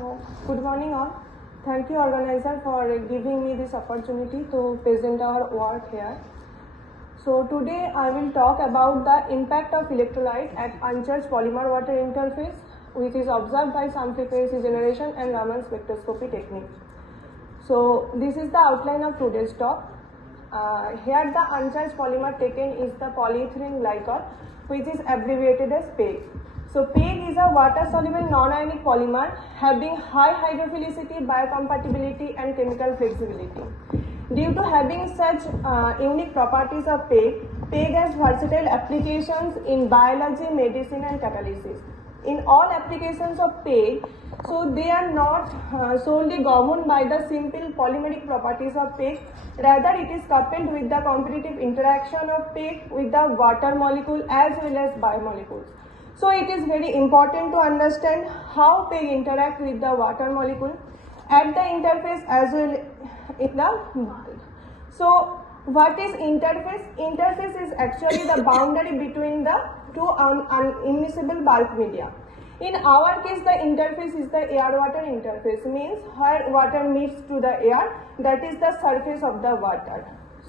Good morning all. Thank you organizer for giving me this opportunity to present our work here. So today I will talk about the impact of electrolyte at uncharged polymer water interface, which is observed by some frequency generation and Raman spectroscopy technique. So this is the outline of today's talk. Here the uncharged polymer taken is the polyethylene glycol, which is abbreviated as PEG. So PEG is a water-soluble non-ionic polymer having high hydrophilicity, biocompatibility and chemical flexibility. Due to having such unique properties of PEG, PEG has versatile applications in biology, medicine and catalysis. In all applications of PEG, so they are not solely governed by the simple polymeric properties of PEG, rather it is coupled with the competitive interaction of PEG with the water molecule as well as biomolecules. So it is very important to understand how PEG interact with the water molecule at the interface as well in the bulk. So what is interface? Interface is actually the boundary between the two immiscible bulk media. In our case, the interface is the air-water interface, means where water meets to the air, that is the surface of the water.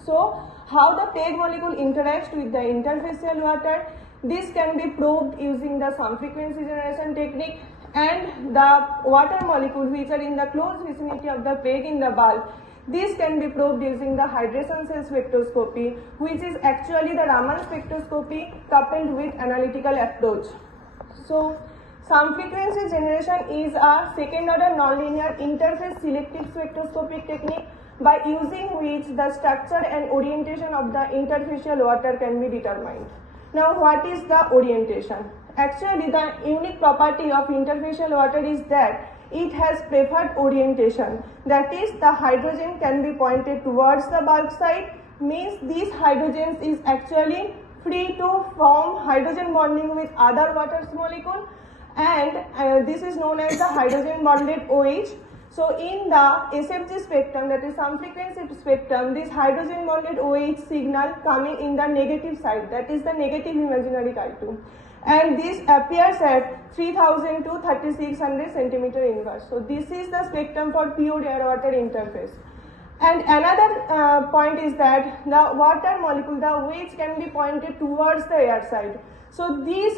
So how the PEG molecule interacts with the interfacial water, this can be probed using the some frequency generation technique, and the water molecule which are in the close vicinity of the PEG in the bulk, this can be probed using the hydration cell spectroscopy, which is actually the Raman spectroscopy coupled with analytical approach. So some frequency generation is a second order nonlinear interface selective spectroscopic technique by using which the structure and orientation of the interfacial water can be determined. Now what is the orientation? Actually the unique property of interfacial water is that it has preferred orientation, that is the hydrogen can be pointed towards the bulk side, means these hydrogens is actually free to form hydrogen bonding with other water molecule, and this is known as the hydrogen bonded OH. So in the SFG spectrum, that is some frequency spectrum, this hydrogen bonded OH signal coming in the negative side, that is the negative imaginary Chi2, and this appears at 3000 to 3600 centimeter inverse. So this is the spectrum for pure air water interface. And another point is that the water molecule, the OH can be pointed towards the air side. So these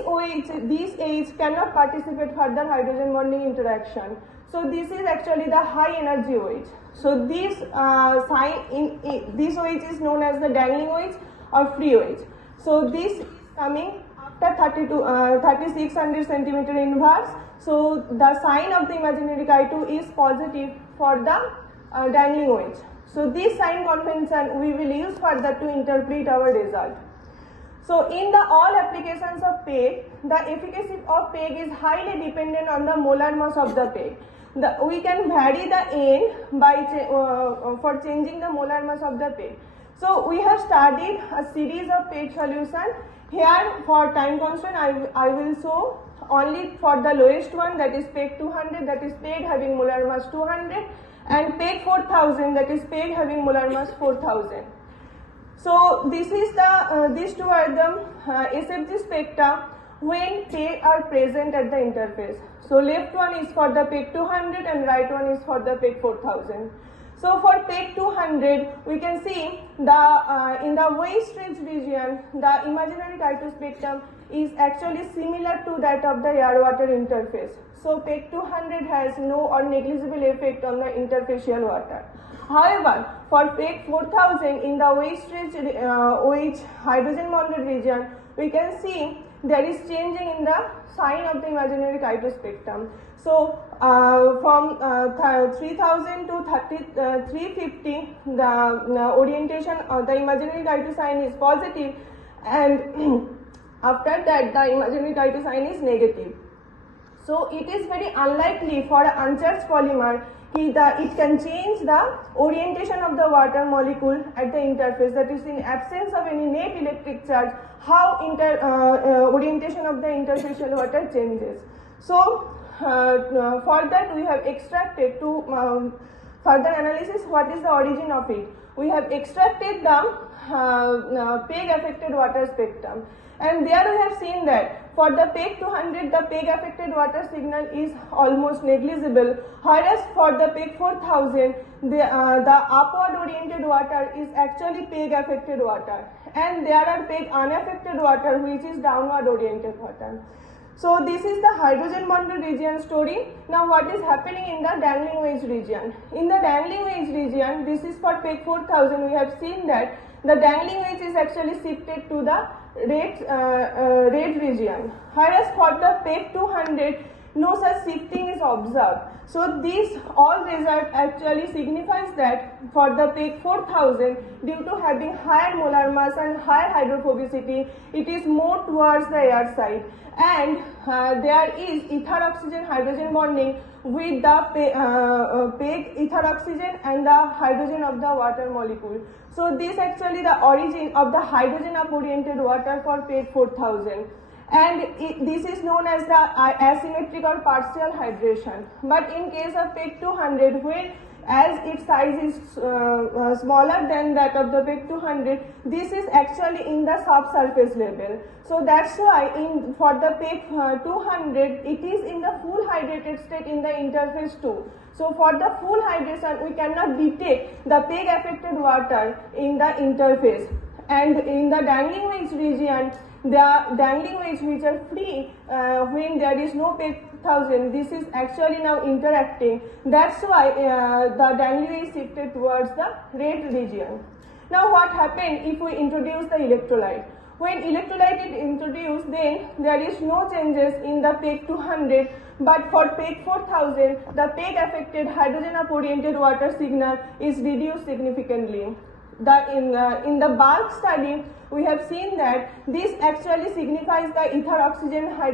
H cannot participate further hydrogen bonding interaction. So this is actually the high energy OH. So this this OH is known as the dangling OH or free OH. So this is coming after 3600 centimeter inverse. So the sign of the imaginary Chi2 is positive for the dangling OH. So this sign convention we will use further to interpret our result. So in the all applications of PEG, the efficacy of PEG is highly dependent on the molar mass of the PEG. We can vary the N by for changing the molar mass of the PEG. So we have studied a series of PEG solution. Here for time constant I will show only for the lowest one, that is PEG 200, that is PEG having molar mass 200, and PEG 4000, that is PEG having molar mass 4000. So this is the these two are the SFG spectra when PEG are present at the interface. So left one is for the PEG 200 and right one is for the PEG 4000. So for PEG 200 we can see the in the waist range region the imaginary Chi2 spectrum is actually similar to that of the air water interface. So PEG 200 has no or negligible effect on the interfacial water. However, for PEG 4000 in the waist range OH hydrogen bonded region, we can see there is changing in the sign of the imaginary Chi2 spectrum. So from 3000 to 350, the orientation of the imaginary Chi2 sign is positive, and after that the imaginary Chi2 sign is negative. So it is very unlikely for an uncharged polymer it can change the orientation of the water molecule at the interface, that is in absence of any net electric charge, how orientation of the interfacial water changes. So for that we have extracted to further analysis what is the origin of it. We have extracted the PEG affected water spectrum, And there we have seen that for the PEG 200, the PEG affected water signal is almost negligible, whereas for the PEG 4000, the upward oriented water is actually PEG affected water, and there are PEG unaffected water which is downward oriented water. So this is the hydrogen bonded region story. Now what is happening in the dangling wedge region? In the dangling wedge region, this is for PEG 4000, we have seen that the dangling wedge is actually shifted to the red region, whereas for the PEG 200, no such shifting is observed. So this all result actually signifies that for the PEG 4000, due to having higher molar mass and higher hydrophobicity, it is more towards the air side, and there is ether oxygen hydrogen bonding with the PEG ether oxygen and the hydrogen of the water molecule. So this actually the origin of the hydrogen up oriented water for PEG 4000. And this is known as the asymmetric or partial hydration. But in case of PEG 200, where as its size is smaller than that of the PEG 200, this is actually in the subsurface level. So that's why for the PEG 200, it is in the full hydrated state in the interface 2. So for the full hydration, we cannot detect the PEG affected water in the interface. And in the dangling wedge region, the dangling wedge which are free when there is no PEG 1000, this is actually now interacting. That's why the dangling wedge shifted towards the red region. Now what happened if we introduce the electrolyte? When electrolyte is introduced, then there is no changes in the PEG 200, but for PEG 4000, the PEG affected hydrogen up oriented water signal is reduced significantly. In the bulk study, we have seen that this actually signifies the ether oxygen hydrogen